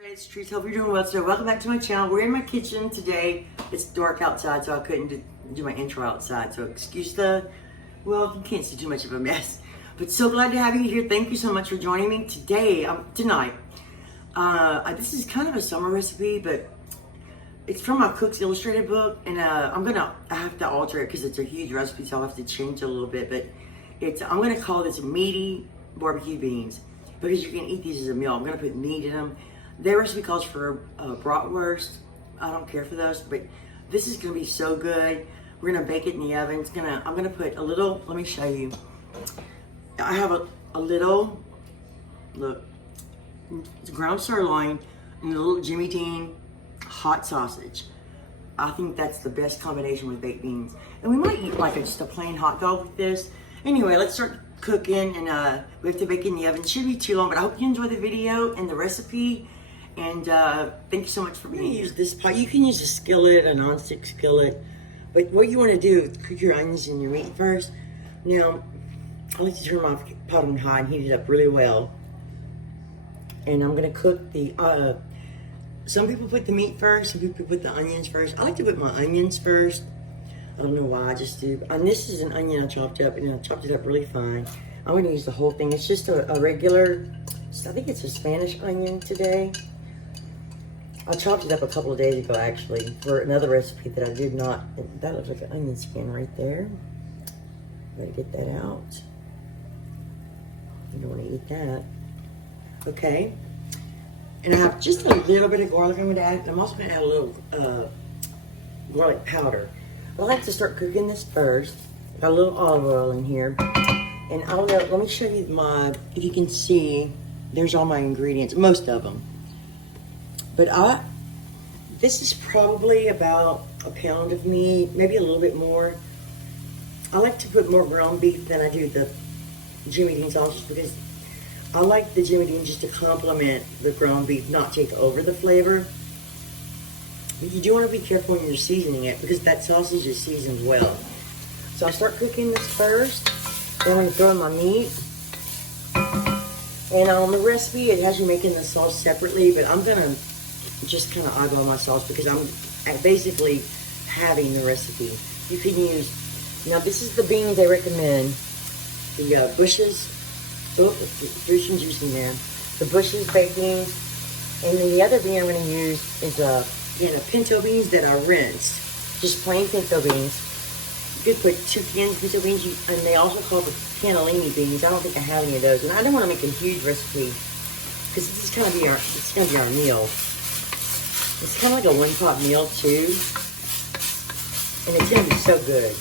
It's Tressa. Hope you're doing well today. Welcome back to my channel. We're in my kitchen today. It's dark outside, so I couldn't do my intro outside. So excuse well, you can't see too much of a mess. But so glad to have you here. Thank you so much for joining me tonight. This is kind of a summer recipe, but it's from my Cook's Illustrated book, and I have to alter it because it's a huge recipe, so I'll have to change it a little bit. But I'm gonna call this meaty barbecue beans because you can eat these as a meal. I'm gonna put meat in them. Their recipe calls for bratwurst. I don't care for those, but this is gonna be so good. We're gonna bake it in the oven. I'm gonna put a little, let me show you. I have a little, look, it's ground sirloin and a little Jimmy Dean hot sausage. I think that's the best combination with baked beans. And we might eat like just a plain hot dog with this. Anyway, let's start cooking, and we have to bake it in the oven. It shouldn't be too long, but I hope you enjoy the video and the recipe. And thank you so much for being here. Use this pot. You can use a skillet, a non-stick skillet. But what you want to do is cook your onions and your meat first. Now, I like to turn my pot on high and heat it up really well. And I'm going to cook the, some people put the meat first, some people put the onions first. I like to put my onions first. I don't know why, I just do. And this is an onion I chopped up, and I chopped it up really fine. I'm going to use the whole thing. It's just a regular, I think it's a Spanish onion today. I chopped it up a couple of days ago, actually, for another recipe that I did not. That looks like an onion skin right there. Gotta get that out. You don't want to eat that. Okay. And I have just a little bit of garlic I'm going to add. I'm also going to add a little garlic powder. I like to start cooking this first. Got a little olive oil in here. And let me show you if you can see, there's all my ingredients, most of them. But this is probably about a pound of meat, maybe a little bit more. I like to put more ground beef than I do the Jimmy Dean sausage because I like the Jimmy Dean just to complement the ground beef, not take over the flavor. But you do want to be careful when you're seasoning it because that sausage is seasoned well. So I'll start cooking this first. Then I'm going to throw in my meat. And on the recipe, it has you making the sauce separately, but I'm going to just kind of eyeball my sauce because I'm basically having the recipe. You can use, now this is the beans they recommend. The Bush's, oh, there's some juice in there. The Bush's baked beans. And then the other bean I'm going to use is pinto beans that I rinsed. Just plain pinto beans. You could put 2 cans of pinto beans, and they also call the cannellini beans. I don't think I have any of those. And I don't want to make a huge recipe because this is going to be our meal. It's kind of like a one-pot meal, too. And it's going to be so good.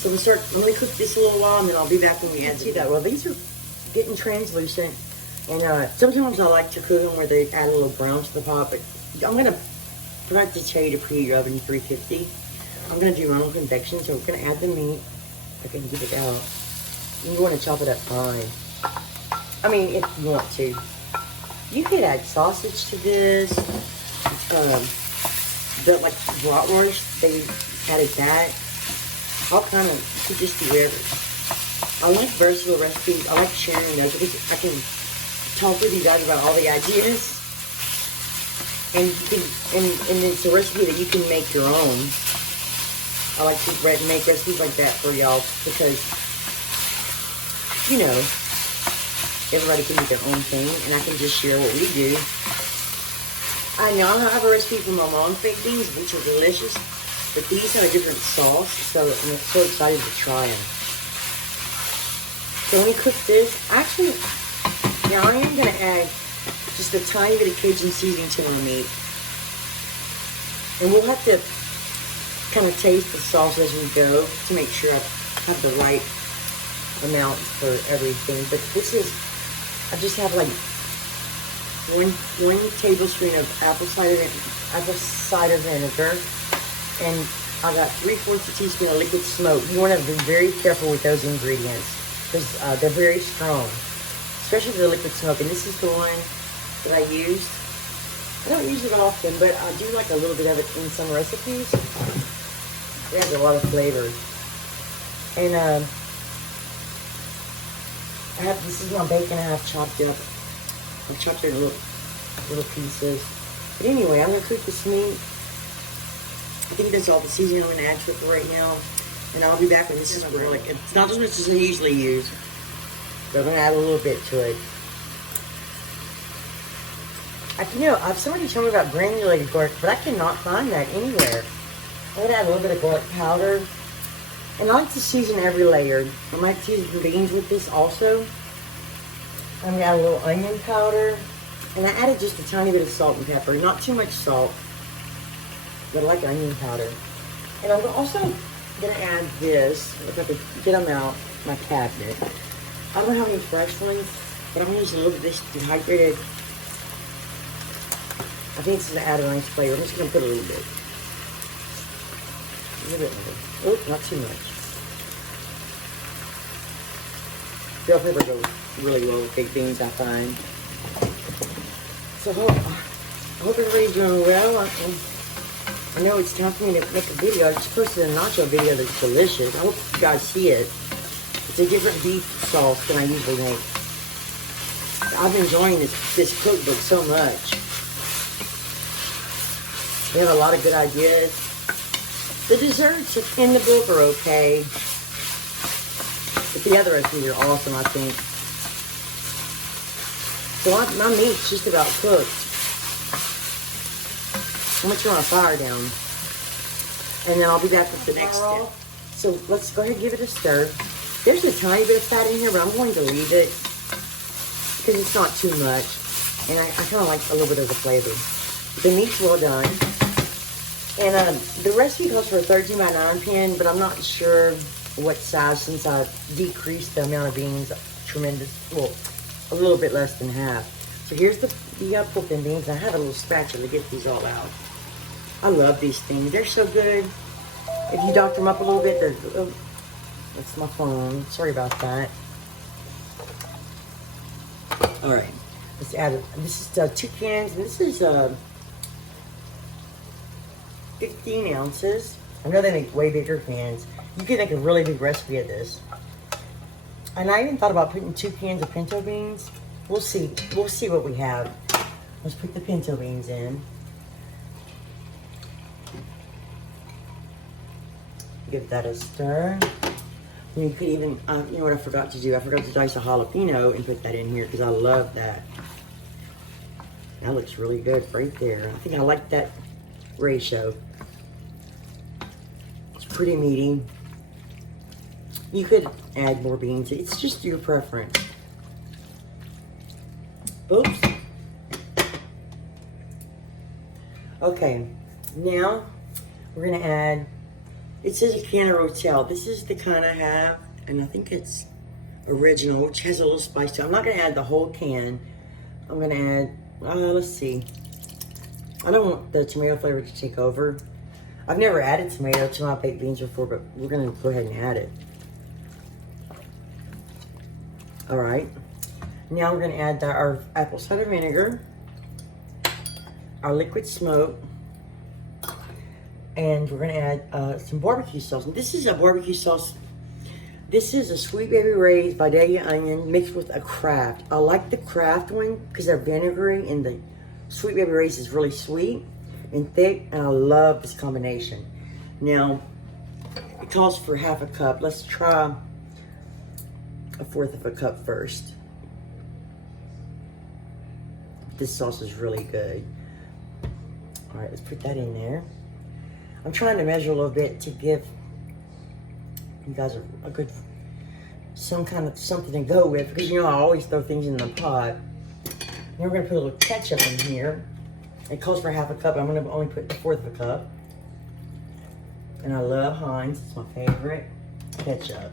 So I'm going to cook this a little while, and then I'll be back when we add to that. Well, these are getting translucent. And sometimes I like to cook them where they add a little brown to the pot. But I'm going to forgot to tell you to preheat your oven to 350. I'm going to do my own convection, so we're going to add the meat. I can get it out. You want to chop it up fine. I mean, if you want to. You could add sausage to this. Like bratwurst, they added that. All kind of, you could just do whatever. I like versatile recipes. I like sharing those because I can talk with you guys about all the ideas. And it's a recipe that you can make your own. I like to make recipes like that for y'all because, you know, everybody can do their own thing, and I can just share what we do. I now have a recipe from my mom's baked beans, which are delicious, but these have a different sauce, so I'm so excited to try them. So when we cook this, actually, now I am going to add just a tiny bit of Cajun seasoning to my meat. And we'll have to kind of taste the sauce as we go to make sure I have the right amount for everything. But this is, I just have like one tablespoon of apple cider vinegar, and I got 3/4 teaspoon of liquid smoke. You want to be very careful with those ingredients because they're very strong, especially the liquid smoke. And this is the one that I used. I don't use it often, but I do like a little bit of it in some recipes. It adds a lot of flavor. And this is my bacon I have chopped up. I've chopped it in little pieces. But anyway, I'm gonna cook this meat. I think that's all the seasoning I'm gonna add to it for right now. And I'll be back when this is grilling. It's not as much as I usually use, but I'm gonna add a little bit to it. Somebody told me about granulated garlic, but I cannot find that anywhere. I'm gonna add a little bit of garlic powder. And I like to season every layer. I might season beans with this also. I'm gonna add a little onion powder. And I added just a tiny bit of salt and pepper. Not too much salt, but I like onion powder. And I'm also gonna add this, if I could get them out my cabinet. I don't have any fresh ones, but I'm gonna use a little bit of this dehydrated. I think it's gonna add a nice flavor. I'm just gonna put a little bit. A little bit more. Oh, not too much. Bell pepper goes really well with baked beans, I find. So I hope everybody's doing well. I know it's time for me to make a video. I just posted a nacho video that's delicious. I hope you guys see it. It's a different beef sauce than I usually make. I've been enjoying this cookbook so much. They have a lot of good ideas. The desserts in the book are okay. But the other recipes are awesome, I think. So my meat's just about cooked. I'm gonna turn my fire down. And then I'll be back with the next step. So let's go ahead and give it a stir. There's a tiny bit of fat in here, but I'm going to leave it because it's not too much. And I kind of like a little bit of the flavor. The meat's well done. And the recipe calls for a 13 by 9 pan, but I'm not sure what size since I decreased the amount of beans well, a little bit less than half. So here's the pork and beans. I have a little spatula to get these all out. I love these things. They're so good. If you doctor them up a little bit, that's my phone. Sorry about that. All right. Let's add it. This is 2 cans. This is 15 ounces. I know they make way bigger cans. You can make a really big recipe of this. And I even thought about putting 2 cans of pinto beans. We'll see. We'll see what we have. Let's put the pinto beans in. Give that a stir. You could even, you know what I forgot to do? I forgot to dice a jalapeno and put that in here because I love that. That looks really good right there. I think I like that ratio. It's pretty meaty. You could add more beans. It's just your preference. Oops. Okay, now we're gonna add, it says a can of Rotel. This is the kind I have, and I think it's original, which has a little spice to it. I'm not gonna add the whole can. I'm gonna add, let's see. I don't want the tomato flavor to take over. I've never added tomato to my baked beans before, but we're gonna go ahead and add it. All right, now we're gonna add our apple cider vinegar, our liquid smoke, and we're gonna add some barbecue sauce. And this is a barbecue sauce. This is a Sweet Baby Ray's Vidalia onion mixed with a Kraft. I like the Kraft one because they're vinegary and the Sweet Baby Ray's is really sweet and thick, and I love this combination. Now, it calls for half a cup. Let's try 1/4 of a cup first. This sauce is really good. All right, let's put that in there. I'm trying to measure a little bit to give you guys a good, something to go with, because you know I always throw things in the pot. Now we're gonna put a little ketchup in here. It calls for half a cup. I'm gonna only put 1/4 of a cup. And I love Heinz, it's my favorite ketchup.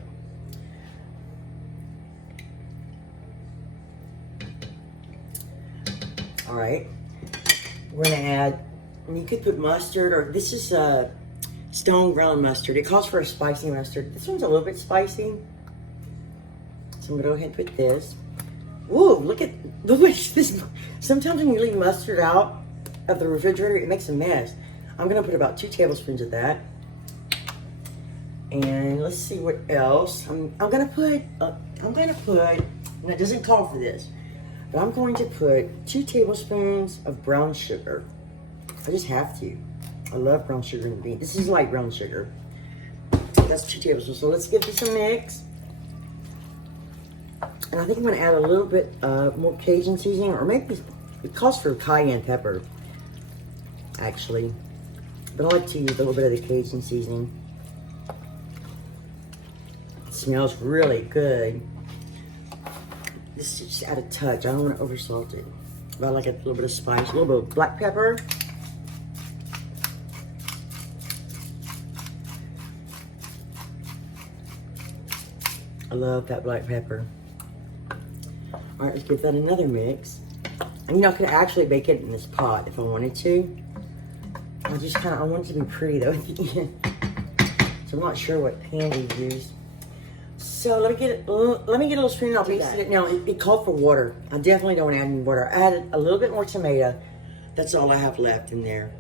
All right, we're gonna add, and you could put mustard, or this is stone ground mustard. It calls for a spicy mustard. This one's a little bit spicy. So I'm gonna go ahead and put this. Whoa, look at this. Sometimes when you leave mustard out of the refrigerator, it makes a mess. I'm gonna put about 2 tablespoons of that. And let's see what else. I'm gonna put, and it doesn't call for this, But I'm going to put 2 tablespoons of brown sugar. I just have to. I love brown sugar in beans. This is light brown sugar. That's 2 tablespoons. So let's give this a mix. And I think I'm going to add a little bit more Cajun seasoning, or maybe it calls for cayenne pepper, actually. But I like to use a little bit of the Cajun seasoning. It smells really good. This is just add a touch. I don't want to oversalt it. But I like a little bit of spice, a little bit of black pepper. I love that black pepper. All right, let's give that another mix. And you know, I could actually bake it in this pot if I wanted to. I want it to be pretty though at the end. So I'm not sure what pan to use. So let me get a little spoon and I'll baste it. Now, it called for water. I definitely don't add any water. I added a little bit more tomato. That's all I have left in there.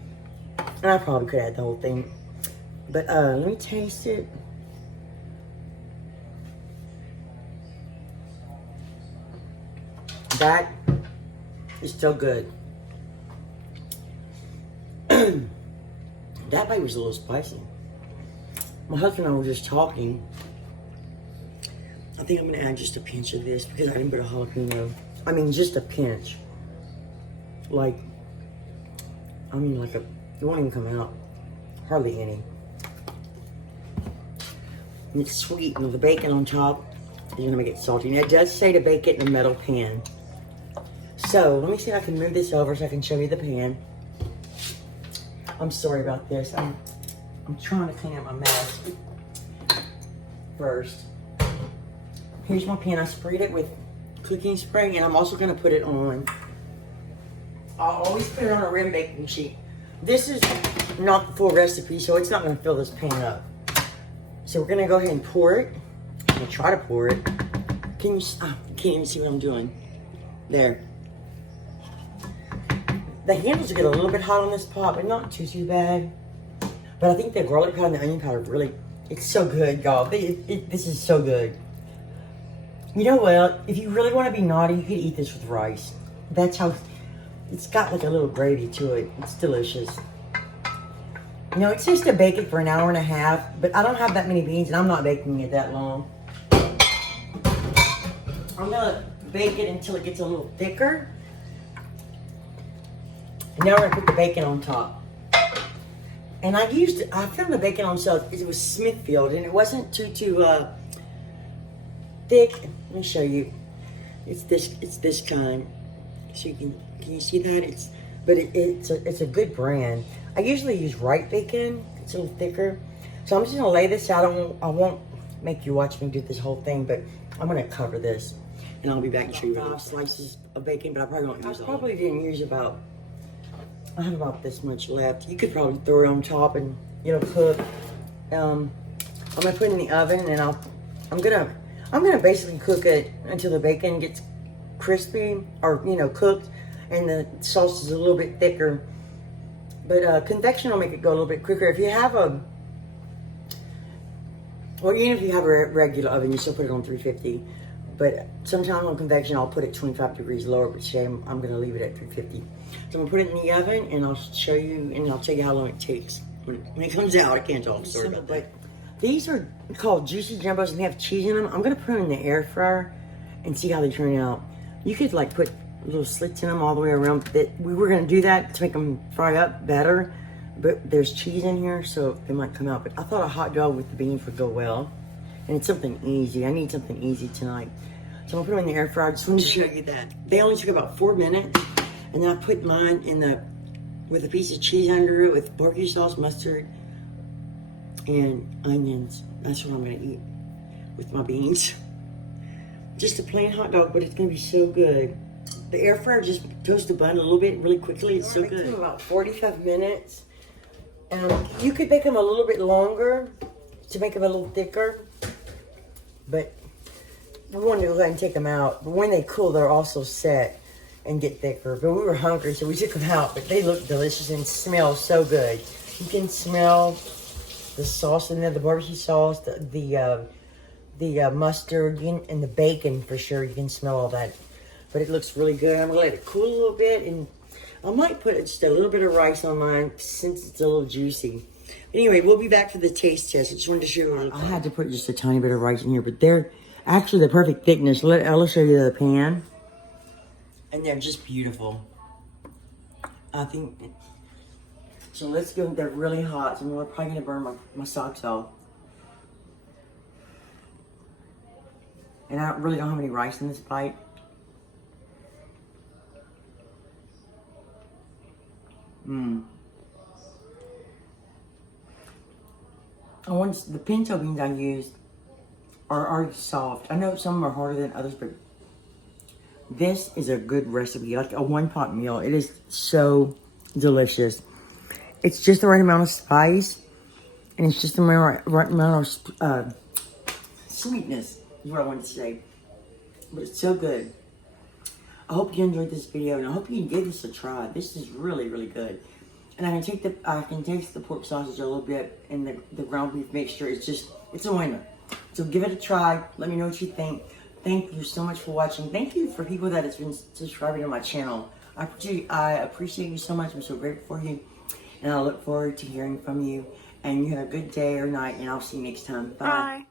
And I probably could add the whole thing. But let me taste it. That is so good. That bite was a little spicy. My husband and I were just talking. I think I'm gonna add just a pinch of this because I didn't put a jalapeno. I mean, just a pinch. Like it won't even come out. Hardly any. And it's sweet, and the bacon on top is gonna make it salty. And it does say to bake it in a metal pan. So let me see if I can move this over so I can show you the pan. I'm sorry about this. I'm trying to clean up my mess first. Here's my pan. I sprayed it with cooking spray, and I'm also going to put it on. I'll always put it on a rim baking sheet. This is not the full recipe, so it's not going to fill this pan up. So we're going to go ahead and pour it. I'm going to try to pour it. You can't even see what I'm doing. There. The handles get a little bit hot on this pot, but not too bad. But I think the garlic powder and the onion powder really, it's so good, y'all. This is so good. You know what? If you really want to be naughty, you could eat this with rice. That's how, it's got like a little gravy to it. It's delicious. You know, it says to bake it for an hour and a half, but I don't have that many beans and I'm not baking it that long. I'm gonna bake it until it gets a little thicker. And now we're gonna put the bacon on top. And I found the bacon on sale. It was Smithfield, and it wasn't too thick. Let me show you. It's this kind. So can you see that? It's a good brand. I usually use Wright bacon. It's a little thicker. So I'm just gonna lay this out. I won't make you watch me do this whole thing, but I'm gonna cover this, and I'll be back and show you 5 slices of bacon. But I probably won't use all. I probably didn't use about. I have about this much left. You could probably throw it on top and it'll cook. I'm gonna put it in the oven, and I'm gonna basically cook it until the bacon gets crispy, or cooked, and the sauce is a little bit thicker. But convection will make it go a little bit quicker. If you have even if you have a regular oven, you still put it on 350. But sometimes on convection, I'll put it 25 degrees lower, but today I'm gonna leave it at 350. So I'm gonna put it in the oven, and I'll show you, and I'll tell you how long it takes. When it comes out, I can't talk, sorry about that. These are called Juicy Jumbos, and they have cheese in them. I'm gonna put them in the air fryer and see how they turn out. You could like put little slits in them all the way around. We were gonna do that to make them fry up better, but there's cheese in here, so they might come out. But I thought a hot dog with the beans would go well. And it's something easy. I need something easy tonight. So I'm gonna put them in the air fryer. I just wanted to show you that. They only took about 4 minutes. And then I put mine with a piece of cheese under it, with barbecue sauce, mustard, and onions. That's what I'm gonna eat with my beans. Just a plain hot dog, but it's gonna be so good. The air fryer just toasts the bun a little bit really quickly. It's so good. It took about 45 minutes. You could bake them a little bit longer to make them a little thicker. But we wanted to go ahead and take them out. But when they cool, they're also set and get thicker. But we were hungry, so we took them out. But they look delicious and smell so good. You can smell the sauce in there, the barbecue sauce, the mustard, and the bacon for sure. You can smell all that. but it looks really good. I'm gonna let it cool a little bit, and I might put just a little bit of rice on mine since it's a little juicy. Anyway, we'll be back for the taste test. I just wanted to show you. I had to put just a tiny bit of rice in here, but they're actually the perfect thickness. I'll show you the pan. And they're just beautiful. I think, so let's go, they're really hot, so we're probably gonna burn my socks off. And I really don't have any rice in this bite. The pinto beans I used are already soft. I know some are harder than others, but this is a good recipe, like a one-pot meal. It is so delicious. It's just the right amount of spice, and it's just the right amount of sweetness, is what I wanted to say. But it's so good. I hope you enjoyed this video, and I hope you can give this a try. This is really, really good. And I can taste the pork sausage a little bit, and the ground beef mixture. It's a winner. So give it a try. Let me know what you think. Thank you so much for watching. Thank you for people that has been subscribing to my channel. I appreciate you so much. I'm so grateful for you. And I look forward to hearing from you. And you have a good day or night, and I'll see you next time. Bye. Bye.